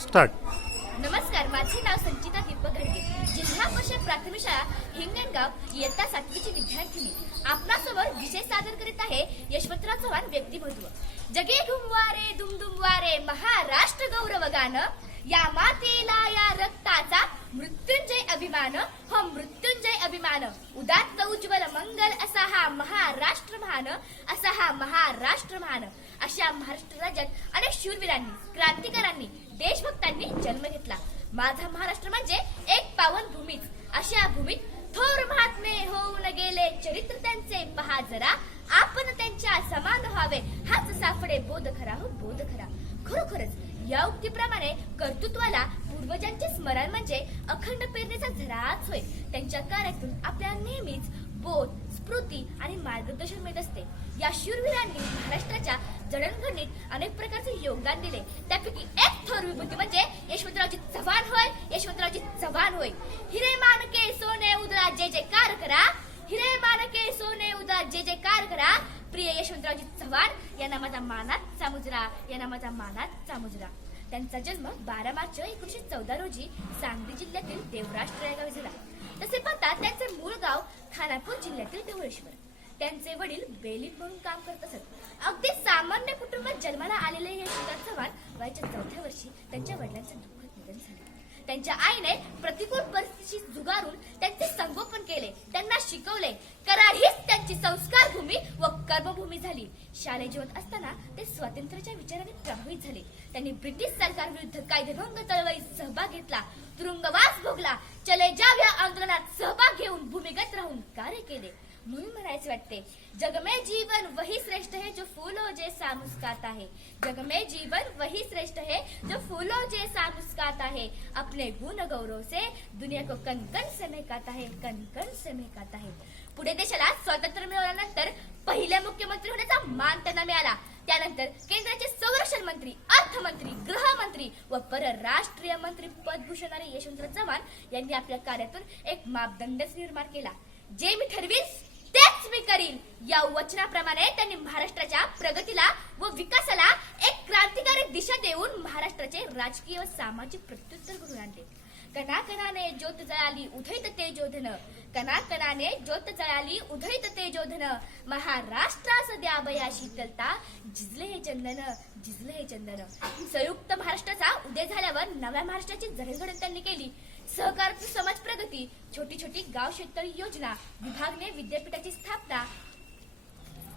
Start. नमस्कार, माझे नाव संचिता दीपक घडगे, जिल्हा परिषद प्राथमिक शाळा हिंगणगाव, इयत्ता 7वीची विद्यार्थिनी. आपणासमोर विषय सादर करीत आहे यशवंतराव चव्हाण व्यक्तिमत्व. जगे घुमवारे दुमदुमवारे महाराष्ट्र गौरव गान, या मातेला या रक्ताचा मृत्युंजय अभिमान, हो मृत्युंजय अभिमान. उदात्त उज्ज्वल मंगल असा हा महाराष्ट्र महान, असा हा महाराष्ट्र महान. अशा महाराष्ट्र राज्यात अनेक शूरवीरांनी, क्रांतिकारांनी, देशभक्तांनी जन्म घेतला. माझा महाराष्ट्र म्हणजे एक पावन भूमीच. अशा भूमीत थोर महात्मे होऊन गेले चरित्र त्यांचे पहा जरा, आपण त्यांच्या समान व्हावे हाच सापडे बोध खरा, हो बोध खरा. खरोखरच या उक्तीप्रमाणे कर्तृत्वाला पूर्वजांचे स्मरण म्हणजे अखंड पेरणीचा झराच होय. त्यांच्या कार्यातून आपल्याला नेहमीच बोध, स्फूर्ती आणि मार्गदर्शन मिळत असते. या शूरवीरांनी महाराष्ट्राच्या जडणघडणीत अनेक प्रकारचे योगदान दिले. त्यापैकी एक थोर विभूती म्हणजे यशवंतरावजी चव्हाण होय. यशवंतरावजी चव्हाण होय. हिरे मानके सोने उदरा जय जयकार करा, हिरे मानके सोने उदरा जय जयकार करा. प्रिय यशवंतरावजी चव्हाण यांना माझा मानाचा मुजरा, यांना माझा मानाचा मुजरा. त्यांचा जन्म 12 मार्च 1914 रोजी सांगली जिल्ह्यातील देवराष्ट्र या गावी झाला. तसे पाहता त्यांचे मूळ गाव खानापूर जिल्ह्यातील ढवळेश्वर. त्यांचे वडील बेलीत म्हणून काम करत असत. अगदी सामान्य कुटुंबात जन्माला आलेले यशवंतराव चव्हाण वयाच्या 4थ्या वर्षी त्यांच्या वडिलांचे दुःखद निधन झाले. त्यांच्या आईने प्रतिकूल परिस्थिती झुगारून त्यांचे संगोपन केले, त्यांना शिकवले. कराड हीच त्यांची संस्कार भूमी व कर्मभूमी झाली. शालेय जीवन असताना ते स्वातंत्र्याच्या विचाराने प्रभावित झाले. त्यांनी ब्रिटिश सरकार विरुद्ध कायदेभंग चळवळीत सहभाग घेतला, तुरुंगवास भोगला. चले जाव या आंदोलनात सहभाग घेऊन भूमिगत राहून कार्य केले. म्हणून म्हणायचे वाटते, जग में जीवन वही श्रेष्ठ है जो फूलों जैसा मुस्काता है. जग में जीवन वही श्रेष्ठ है जो फूलों जैसा मुस्काता है. अपने गुण गौरव से दुनिया को कण कण से महकाता है, कण कण से महकाता है. पुढे देशाला स्वातंत्र्य मिळवल्यानंतर पहिले मुख्यमंत्री होण्याचा मान त्यांना मिळाला. त्यानंतर केंद्राचे संरक्षण मंत्री, अर्थमंत्री, गृहमंत्री व परराष्ट्रीय मंत्री पद भूषवणारे यशवंतराव चव्हाण यांनी आपल्या कार्यातून एक मापदंडच निर्माण केला. जे मी ठरवीन तेच मी करीन या वचनाप्रमाणे त्यांनी महाराष्ट्राच्या प्रगतीला व विकासाला एक क्रांतिकारी दिशा देऊन महाराष्ट्राचे राजकीय व सामाजिक प्रत्युत्तर घडवून आणले. कणाकणाने ज्योत जळाली उधळीत तेजोधन, कणाकणाने ज्योत जळाली उधळीत तेजोधन. महाराष्ट्रास द्यावया शीतलता, झिजले हे चंदन, झिजले हे चंदन. संयुक्त महाराष्ट्राचा उदय झाल्यावर नव्या महाराष्ट्राची जडणघडण त्यांनी केली. सहकार समाज प्रगती, छोटी छोटी गाव शेततळी योजना, विभागने विद्यापीठाची स्थापना,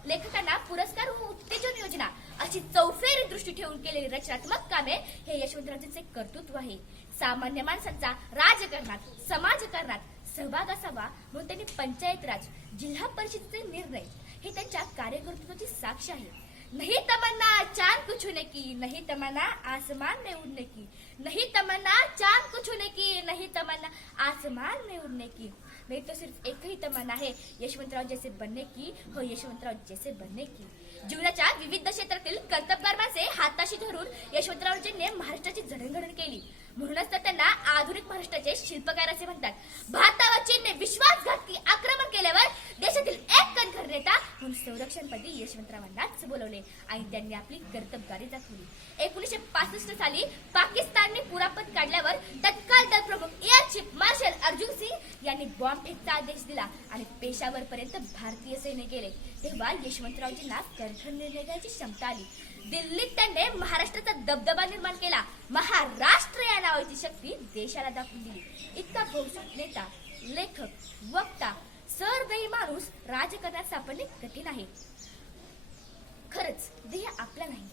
लेखकांना पुरस्कार व उत्तेजन योजना अशी चौफेर दृष्टी ठेवून केलेली रचनात्मक कामे हे यशवंतरावांचे कर्तृत्व आहे. सामान्य माणसांचा राजकारणात, समाजकारणात सहभाग असावा म्हणून त्यांनी पंचायत राज, जिल्हा परिषदेचे निर्णय हे त्यांच्या कार्यकर्तृत्वाची साक्ष आहे. नहीं तमन्ना चांद को छूने की, नहीं तमन्ना आसमान में उड़ने की, नहीं तमन्ना चांद को छूने की, नहीं तमन्ना आसमान में उड़ने की. नहीं तो सिर्फ एक ही तमन्ना है, यशवंतराव जैसे बनने की, हो यशवंतराव जैसे बनने की. जीवनाच्या विविध क्षेत्रातील कर्तबगार माणसे हाताशी धरून यशवंतरावजींनी महाराष्ट्राची जडणघडण केली. म्हणूनच तर त्यांना आधुनिक महाराष्ट्राचे शिल्पकार असे म्हणतात. भारतावर चीनने विश्वासघातकी आक्रमण केल्यावर देशातील एक कणखर नेता म्हणून संरक्षणपदी यशवंतरावांनाच बोलवले आणि त्यांनी आपली कर्तबगारी दाखवली. 1965 साली पाकिस्तानने कुरापत काढल्यावर तत्काळ दल प्रमुख air chief marshal Arjun Singh यांनी बॉम्ब फेकचा आदेश दिला आणि पेशावर पर्यंत भारतीय सैन्य गेले. तेव्हा यशवंतरावजींना कणखर निर्णय घ्यायची क्षमता आली. दिल्लीत त्यांनी महाराष्ट्राचा दबदबा निर्माण केला. महाराष्ट्र या नावाची शक्ती देशाला दाखवून दिली. इतका बहुसंख्य नेता, लेखक, वक्ता, सरदेही माणूस राजकारणात सापडणे कठीण आहे. खरंच देह आपला नाही,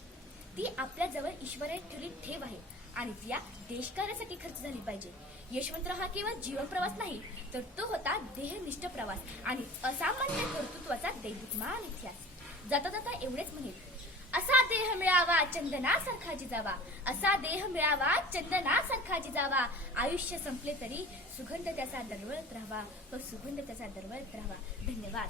ती आपल्या जवळ ईश्वराने ठेवली ठेव आहे आणि ती या देशकार्यासाठी खर्च झाली पाहिजे. यशवंतराव हा केवळ जीवन प्रवास नाही, तर तो होता देहनिष्ठ प्रवास आणि असामान्य कर्तृत्वाचा दैदिप्यमान इतिहास. जाता जाता एवढेच म्हणेल, असा देह मिळावा चंदनासारखा जिजावा, असा देह मिळावा चंदनासारखा जिजावा. आयुष्य संपले तरी सुगंध त्याचा दरवळत राहावा, व सुगंध त्याचा दरवळत राहावा. धन्यवाद.